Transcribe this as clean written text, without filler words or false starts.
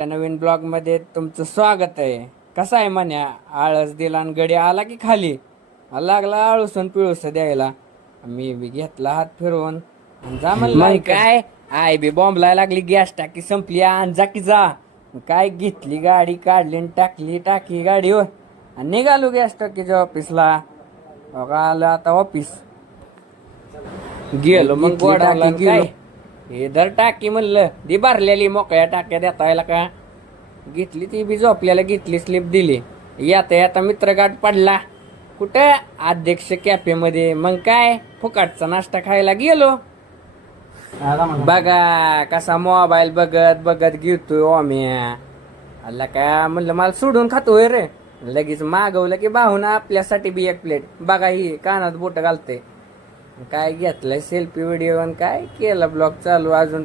त्या नवीन ब्लॉग मध्ये तुमचं स्वागत आहे. कसा आहे म्हण्या? आळस दिला आणि गडी आला की खाली लागला आळूसन पिळूस द्यायला. मी बी घेतला हात फिरवून आणि जा म्हणलं. मग काय आय बी बॉम्बला लागली, गॅस टाकी संपली आणि जा की जा. काय घेतली गाडी, काढली आणि टाकली टाकी गाडीवर आणि निघालो गॅस टाकीच्या ऑफिसला. बघा आलं आता ऑफिस. गेलो मग गोडावला काय हे धर टाकी म्हणलं, दी भरलेली मोकळ्या टाक्या देता यायला का. घेतली ती बी झोपल्याला, घेतली स्लिप दिली. येता येता मित्रगाठ पडला कुठे अध्यक्ष कॅफे मध्ये. मग काय फुकाटचा नाश्ता खायला गेलो. बघा कसा मोबाईल बघत बघत घेतोय ओम्या. अल्ला काय म्हणलं मला सोडून खातोय रे. लगेच मागवलं की भाऊन आपल्यासाठी बी एक प्लेट. बघा ही कानात बोट घालते. काय घेतलंय सेल्फी व्हिडिओ आणि काय केलं ब्लॉग चालू अजून.